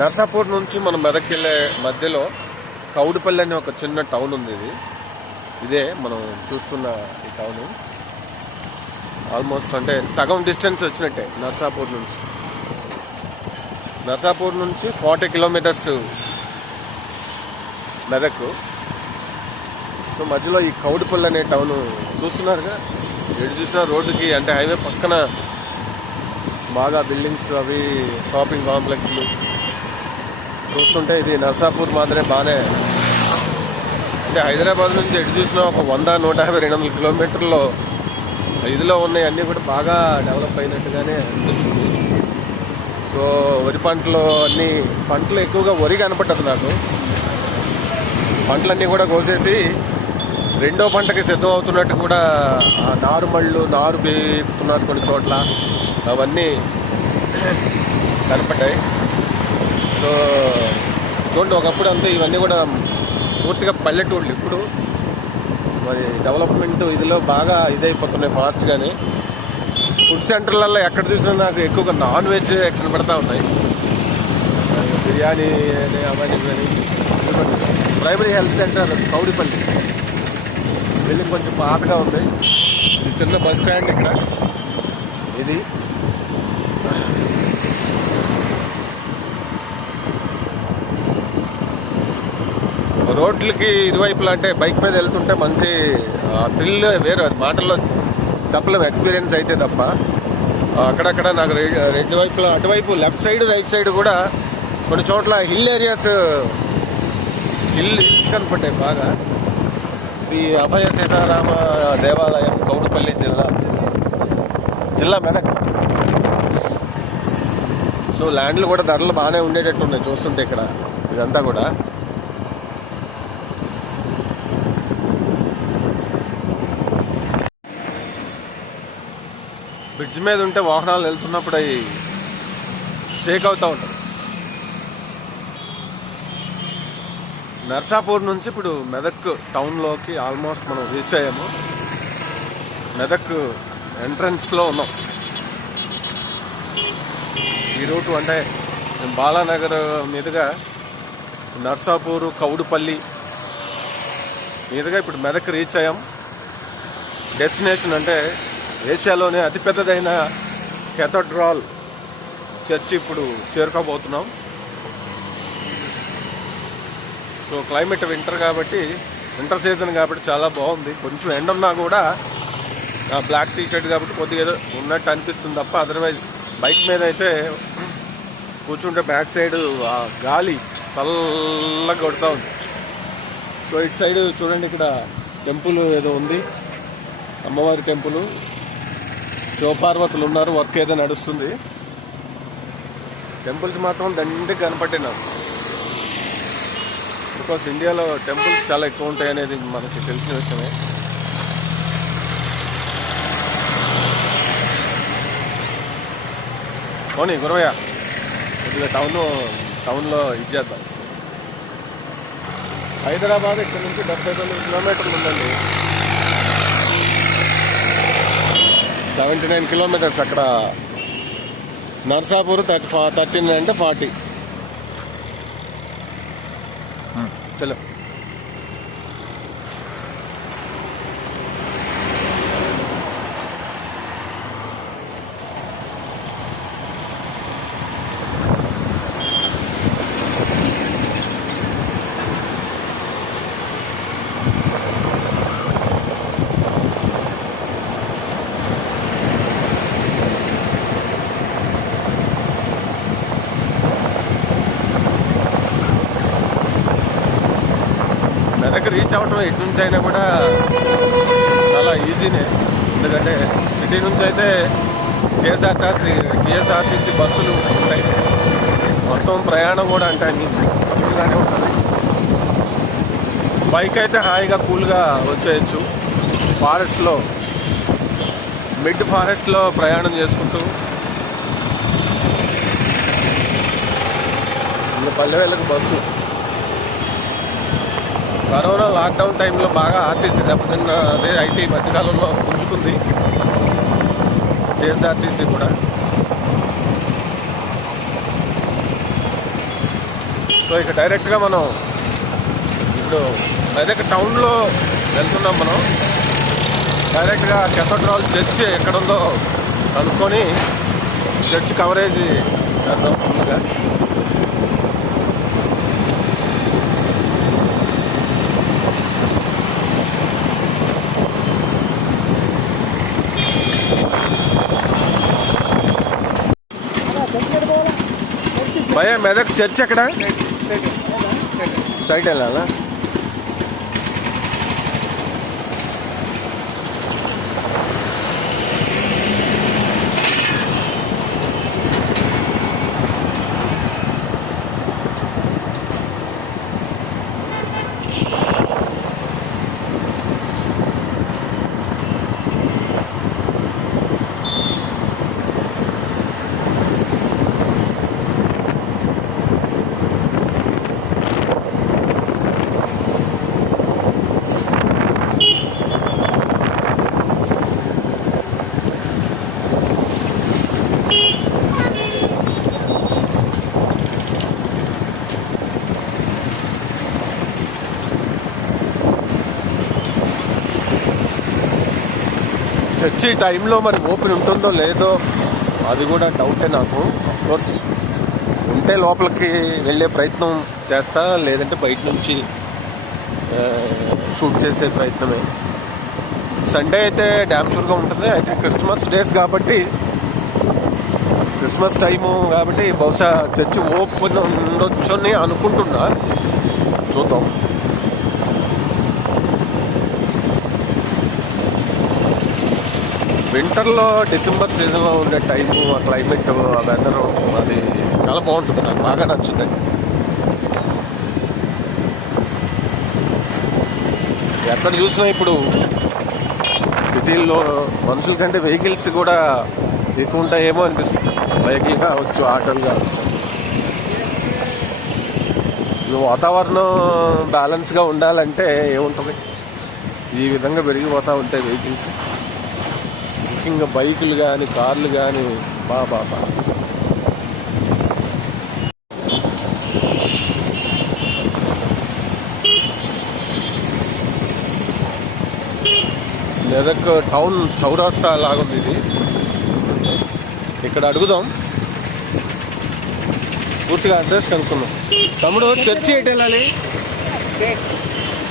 నర్సాపూర్ నుంచి మనం మెదక్ వెళ్ళే మధ్యలో కౌడిపల్లి అనే ఒక చిన్న టౌన్ ఉంది ఇది. ఇదే మనం చూస్తున్న ఈ టౌన్. ఆల్మోస్ట్ అంటే సగం డిస్టెన్స్ వచ్చినట్టే నర్సాపూర్ నుంచి. నర్సాపూర్ నుంచి ఫార్టీ కిలోమీటర్స్ మెదక్. సో మధ్యలో ఈ కౌడిపల్లి అనే టౌన్ చూస్తున్నారుగా? ఎటు చూసినా రోడ్డుకి అంటే హైవే పక్కన బాగా బిల్డింగ్స్ అవి షాపింగ్ కాంప్లెక్స్లు. చూస్తుంటే ఇది నర్సాపూర్ మాత్రమే బాగానే అంటే హైదరాబాద్ నుంచి ఎటు చూసినా ఒక వంద నూట యాభై రెండు వందల కిలోమీటర్లో ఇదిలో ఉన్నాయి. అన్నీ కూడా బాగా డెవలప్ అయినట్టుగానే అనిపిస్తుంది. సో వరి పంటలు అన్ని పంటలు ఎక్కువగా వరి కనపడ్డది నాకు. పంటలన్నీ కూడా కోసేసి రెండో పంటకి సిద్ధం అవుతున్నట్టు కూడా నారుమళ్ళు నారు బీకుతున్నారు కొన్ని చోట్ల. అవన్నీ కనపడ్డాయి. సో చూడండి ఒకప్పుడు అంతా ఇవన్నీ కూడా పూర్తిగా పల్లెటూళ్ళు. ఇప్పుడు మరి డెవలప్మెంట్ ఇదిలో బాగా ఇదైపోతున్నాయి ఫాస్ట్గానే ఫుడ్ సెంటర్లలో ఎక్కడ చూసినా నాకు ఎక్కువగా నాన్ వెజ్ ఎక్కడ పెడతా ఉన్నాయి. బిర్యానీ అని అవన్నీ కానీ primary health centre Koudipalli. Building కొంచెం పాతగా ఉంది. ఇది చిన్న బస్ స్టాండ్ ఇక్కడ. ఇది. రోడ్లకి ఇరువైపులా అంటే బైక్ మీద వెళ్తుంటే మంచి థ్రిల్ వేరు. అది మాటల్లో చెప్పలేము. ఎక్స్పీరియన్స్ అయితే తప్ప. అక్కడక్కడ నాకు రెండు వైపులా అటువైపు లెఫ్ట్ సైడ్ రైట్ సైడ్ కూడా కొన్ని చోట్ల హిల్ ఏరియాస్ హిల్ హిల్స్ కనపడ్డాయి బాగా. శ్రీ అభయ సీతారామ దేవాలయం కౌడుపల్లి జిల్లా. జిల్లా మెదక్. సో ల్యాండ్లు కూడా ధరలు బాగానే ఉండేటట్టు ఉన్నాయి చూస్తుంటే ఇక్కడ. ఇదంతా కూడా. బ్రిడ్జ్ మీద ఉంటే వాహనాలు వెళ్తున్నప్పుడు అవి షేక్ అవుతూ ఉంటాయి. నర్సాపూర్ నుంచి ఇప్పుడు మెదక్ టౌన్లోకి ఆల్మోస్ట్ మనం రీచ్ అయ్యాము. మెదక్ ఎంట్రన్స్లో ఉన్నాం. ఈ రూటు అంటే మేము బాలానగర్ మీదుగా నర్సాపూర్ కౌడుపల్లి మీదుగా ఇప్పుడు మెదక్ రీచ్ అయ్యాం. డెస్టినేషన్ అంటే ఏషియాలోనే అతిపెద్దదైన కెథడ్రాల్ చర్చి ఇప్పుడు చేరుకోబోతున్నాం. సో క్లైమేట్ వింటర్ కాబట్టి వింటర్ సీజన్ కాబట్టి చాలా బాగుంది. కొంచెం ఎండ ఉన్నా కూడా బ్లాక్ టీ షర్ట్ కాబట్టి కొద్దిగా ఏదో ఉన్నట్టు అనిపిస్తుంది తప్ప అదర్వైజ్ బైక్ మీద అయితే కూర్చుంటే బ్యాక్ సైడ్ ఆ గాలి చల్లగా కొడుతూ ఉంది. సో ఇటు సైడ్ చూడండి ఇక్కడ టెంపుల్ ఏదో ఉంది. అమ్మవారి టెంపుల్. శివపార్వతులు ఉన్నారు వర్క్ అయితే నడుస్తుంది. టెంపుల్స్ మాత్రం దండి కనపట్టినారు నాకు బికాస్ ఇండియాలో టెంపుల్స్ చాలా ఎక్కువ ఉంటాయి అనేది మనకి తెలిసిన విషయమే. పోనీ గురవయ్య కొద్దిగా టౌన్ టౌన్లో ఇది చేద్దాం. హైదరాబాద్ ఇక్కడ నుంచి డెబ్బై తొమ్మిది కిలోమీటర్లు ఉందండి. సెవెంటీ నైన్ కిలోమీటర్స్ అక్కడ నర్సాపూర్ థర్టీ ఫా థర్టీ నైన్ అంటే ఫార్టీ. చలో మెదక్ రీచ్ అవ్వటం ఎటు నుంచి అయినా కూడా చాలా ఈజీనే. ఎందుకంటే సిటీ నుంచి అయితే కేఎస్ఆర్టీసీ కేఎస్ఆర్టీసీ బస్సులు ఉంటాయి. మొత్తం ప్రయాణం కూడా అంటే అన్ని తక్కువగానే ఉంటుంది. బైక్ అయితే హాయిగా కూల్గా వచ్చేయచ్చు. ఫారెస్ట్లో మిడ్ ఫారెస్ట్లో ప్రయాణం చేసుకుంటూ. ఇంకా పల్లె బస్సు. కరోనా లాక్డౌన్ టైంలో బాగా ఆర్టీసీ దెబ్బతిన్న అదే అయితే ఈ మధ్యకాలంలో పుంజుకుంది. కేఎస్ఆర్టీసీ కూడా. సో ఇక డైరెక్ట్గా మనం ఇప్పుడు డైరెక్ట్ టౌన్లో వెళ్తున్నాం మనం. డైరెక్ట్గా కెథడ్రాల్ చర్చ్ ఎక్కడుందో కనుక్కొని చర్చ్ కవరేజ్ చేద్దాం ఫుల్గా భయ మెదక్ చర్చ్ ఎక్కడ? సైట్ వెళ్ళాలా? చర్చి టైంలో మరి ఓపెన్ ఉంటుందో లేదో అది కూడా డౌటే నాకు. కోర్స్ ఉంటే లోపలికి వెళ్ళే ప్రయత్నం చేస్తా లేదంటే బయట నుంచి షూట్ చేసే ప్రయత్నమే. సండే అయితే డ్యామ్ షూర్గా ఉంటుంది. అయితే క్రిస్మస్ డేస్ కాబట్టి క్రిస్మస్ టైము కాబట్టి బహుశా చర్చి ఓపెన్ ఉండొచ్చు అని అనుకుంటున్నా. చూద్దాం. వింటర్లో డిసెంబర్ సీజన్లో ఉండే టైము ఆ క్లైమేట్ ఆ వెదర్ అది చాలా బాగుంటుంది నాకు బాగా నచ్చుతుంది ఎక్కడ చూసినా ఇప్పుడు సిటీల్లో మనుషుల కంటే వెహికల్స్ కూడా ఎక్కువ ఉంటాయేమో అనిపిస్తుంది. వెహికల్ కావచ్చు ఆటోలు కావచ్చు. వాతావరణం బ్యాలెన్స్గా ఉండాలంటే ఏముంటుంది? ఈ విధంగా పెరిగిపోతూ ఉంటాయి వెహికల్స్. ముఖ్యంగా బైకులు కానీ కార్లు కానీ బా బా బా. మెదక్ టౌన్ చౌరాస్తా లాగుంది ఇది. ఇక్కడ అడుగుదాం. పూర్తిగా అడ్రస్ కనుక్కుందాం. తమ్ముడు చర్చి ఎటు వెళ్ళాలి?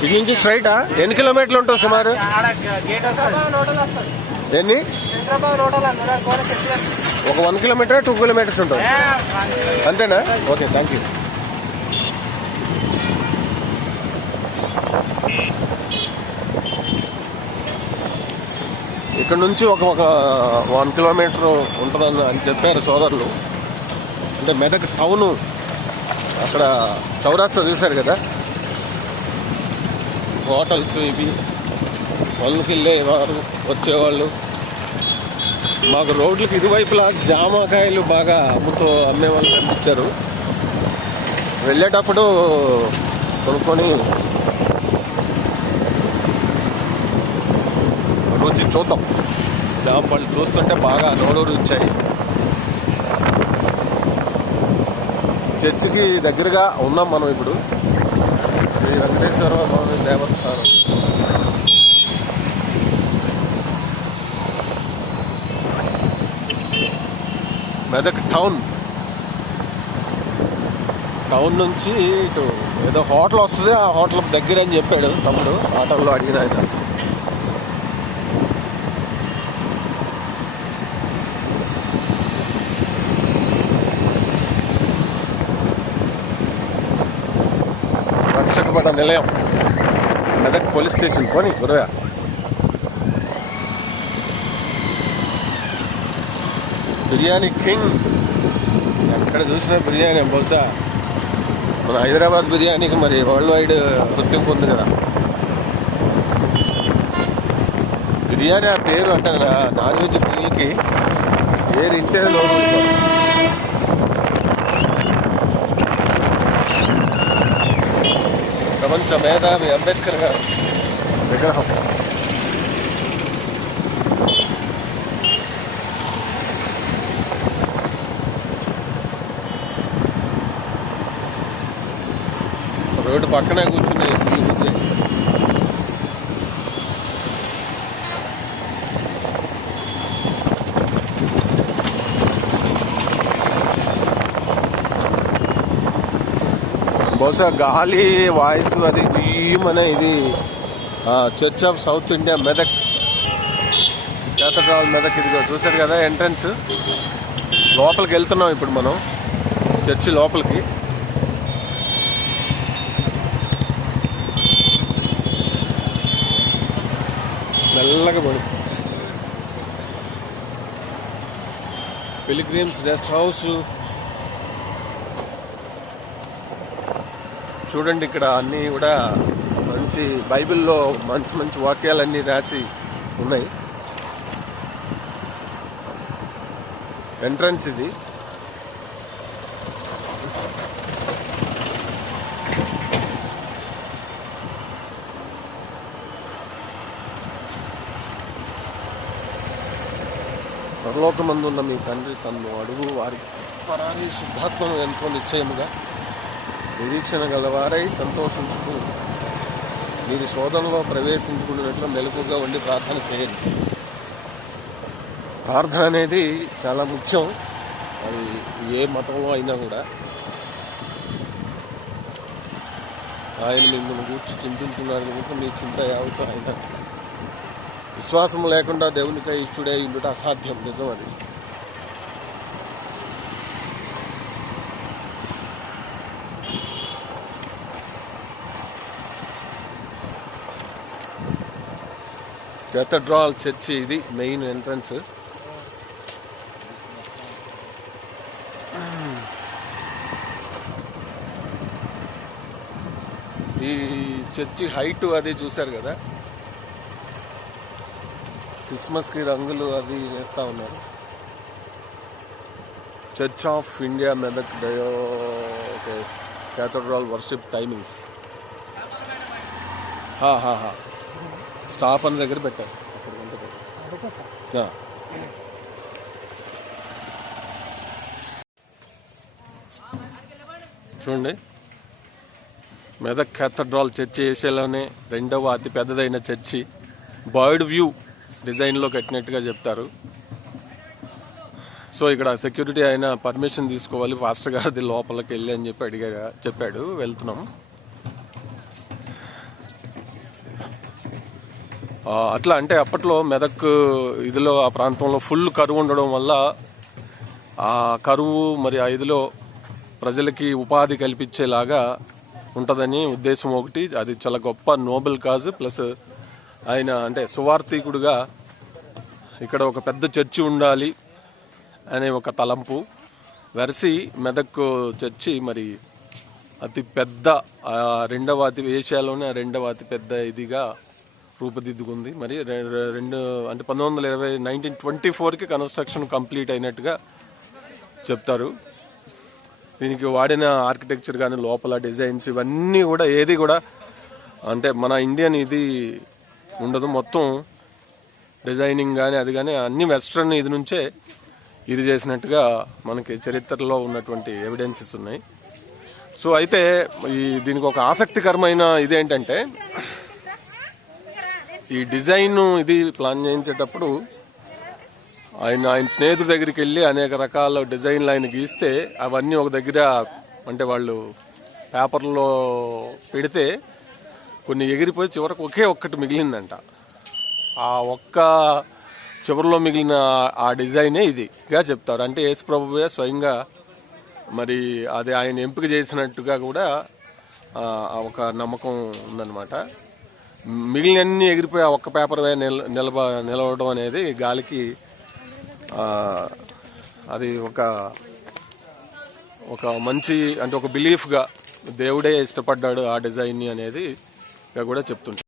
ఇటు నుంచి స్ట్రైటా? ఎన్ని కిలోమీటర్లు ఉంటుంది సుమారు? ఎన్ని? ఒక వన్ కిలోమీటర్ టూ కిలోమీటర్స్ ఉంటుంది. అంతేనా? ఓకే థ్యాంక్ యూ ఇక్కడ నుంచి ఒక ఒక వన్ కిలోమీటర్ ఉంటుందని అని చెప్పారు సోదరులు. అంటే మెదక్ టౌను అక్కడ చౌరాస్తా చూశారు కదా? హోటల్స్ ఇవి. పనులకి వెళ్ళేవారు వచ్చేవాళ్ళు. మాకు రోడ్లకు ఇరువైపులా జామకాయలు బాగా అమ్ముతూ అమ్మే వాళ్ళు కనిపించారు వెళ్ళేటప్పుడు కొనుక్కొని రుచి చూద్దాం. జామ పళ్ళు చూస్తుంటే బాగా నోరూరు ఇచ్చాయి చర్చికి దగ్గరగా ఉన్నాం మనం ఇప్పుడు. శ్రీ వెంకటేశ్వర స్వామి దేవస్థానం. మెదక్ టౌన్. టౌన్ నుంచి ఇటు ఏదో హోటల్ వస్తుంది ఆ హోటల్ దగ్గర అని చెప్పాడు తమ్ముడు హోటల్లో అడిగిన ఆయన. రక్షకపడ నిలయం. మెదక్ పోలీస్ స్టేషన్ పోనీ గురవా బిర్యానీ కింగ్. ఎక్కడ చూసినా బిర్యానీ బహుశా మన హైదరాబాద్ బిర్యానీకి మరి వరల్డ్ వైడ్ గుర్తింపు ఉంది కదా. బిర్యానీ ఆ పేరు అంటే కదా నాన్ వెజ్ పిల్లలకి పేరు ఇంటే ప్రపంచ మేధావి అంబేద్కర్ గారు విగ్రహం. రోడ్డు పక్కనే కూర్చున్నాయి కూర్చున్నాయి బహుశా గాలి వాయిస్ అది భీమనే ఇది church of South India Medak cathedral Medak ఇదిగో చూసారు కదా ఎంట్రన్స్ లోపలికి వెళ్తున్నాం ఇప్పుడు మనం చర్చి లోపలికి. చల్లగా పడు. Pilgrims rest house. చూడండి ఇక్కడ అన్నీ కూడా మంచి బైబిల్లో మంచి మంచి వాక్యాలన్నీ రాసి ఉన్నాయి. ఎంట్రన్స్ ఇది. పరలోకమందున్న మీ తండ్రి తన్ను అడుగు వారి పరాని శుద్ధాత్మను ఎంతో నిశ్చయముగా నిరీక్షణ గలవారై సంతోషించుతూ మీరు శోధనలో ప్రవేశించుకున్నట్లు మెలకుగా ఉండి ప్రార్థన చేయండి. ప్రార్థన అనేది చాలా ముఖ్యం. అది ఏ మతంలో అయినా కూడా. ఆయన మిమ్మల్ని కూర్చి చింతించున్నారు కనుక మీ చింత యావతో అయినా. విశ్వాసం లేకుండా దేవునికై ఇష్టడే ఇండుట అసాధ్యం. నిజం అది కెథడ్రాల్ చర్చి ఇది మెయిన్ ఎంట్రన్స్. ఈ చర్చి హైట్ అది చూశారు కదా? క్రిస్మస్కి రంగులు అది వేస్తూ ఉన్నారు. Church of India Medak diocese cathedral worship timings హా స్టాప్ అని దగ్గర పెట్టారు. అక్కడ. చూడండి. మెదక్ క్యాథడ్రాల్ చర్చి ఏషియాలోనే రెండవ అతి పెద్దదైన చర్చి. బర్డ్ వ్యూ డిజైన్లో కట్టినట్టుగా చెప్తారు. సో ఇక్కడ సెక్యూరిటీ అయినా పర్మిషన్ తీసుకోవాలి ఫాస్ట్గా అది లోపలికి వెళ్ళి అని చెప్పి అడిగా చెప్పాడు వెళ్తున్నాం. అట్లా అంటే అప్పట్లో మెదక్ ఇదిలో ఆ ప్రాంతంలో ఫుల్ కరువు ఉండడం వల్ల ఆ కరువు మరి ఆ ఇదిలో ప్రజలకి ఉపాధి కల్పించేలాగా ఉంటుందని ఉద్దేశం ఒకటి అది చాలా గొప్ప నోబెల్ కాజ్ ప్లస్ ఆయన అంటే సువార్థికుడుగా ఇక్కడ ఒక పెద్ద చర్చి ఉండాలి అనే ఒక తలంపు. వెరసి మెదక్ చర్చి మరి అతి పెద్ద రెండవ అతి ఏషియాలోనే రెండవ అతి పెద్ద ఇదిగా రూపుదిద్దుకుంది. మరి రెండు అంటే పంతొమ్మిది వందల ఇరవై నైన్టీన్ ట్వంటీ ఫోర్కి కన్స్ట్రక్షన్ కంప్లీట్ అయినట్టుగా చెప్తారు. దీనికి వాడిన ఆర్కిటెక్చర్ కానీ లోపల డిజైన్స్ ఇవన్నీ కూడా ఏది కూడా అంటే మన ఇండియన్ ఇది ఉండదు. మొత్తం డిజైనింగ్ కానీ అది కానీ అన్ని వెస్ట్రన్ ఇది నుంచే ఇది చేసినట్టుగా మనకి చరిత్రలో ఉన్నటువంటి ఎవిడెన్సెస్ ఉన్నాయి. సో అయితే ఈ దీనికి ఒక ఆసక్తికరమైన ఇదేంటంటే ఈ డిజైన్ ఇది ప్లాన్ చేయించేటప్పుడు ఆయన ఆయన స్నేహితుడి దగ్గరికి వెళ్ళి అనేక రకాల డిజైన్లు ఆయన గీస్తే అవన్నీ ఒక దగ్గర అంటే వాళ్ళు పేపర్లో పెడితే కొన్ని ఎగిరిపోయి చివరకు ఒకే ఒక్కటి మిగిలిందంట. ఆ ఒక్క చివరిలో మిగిలిన ఆ డిజైనే ఇదిగా చెప్తారు. అంటే యేసు ప్రభువే స్వయంగా మరి అది ఆయన ఎంపిక చేసినట్టుగా కూడా ఒక నమ్మకం ఉందన్నమాట. మిగిలినన్ని ఎగిరిపోయి ఆ ఒక్క పేపర్ నిల నిలబ నిలవడం అనేది గాలికి అది ఒక ఒక మంచి అంటే ఒక బిలీఫ్గా దేవుడే ఇష్టపడ్డాడు ఆ డిజైన్ని అనేది. గా కూడా చెప్తుంటారు.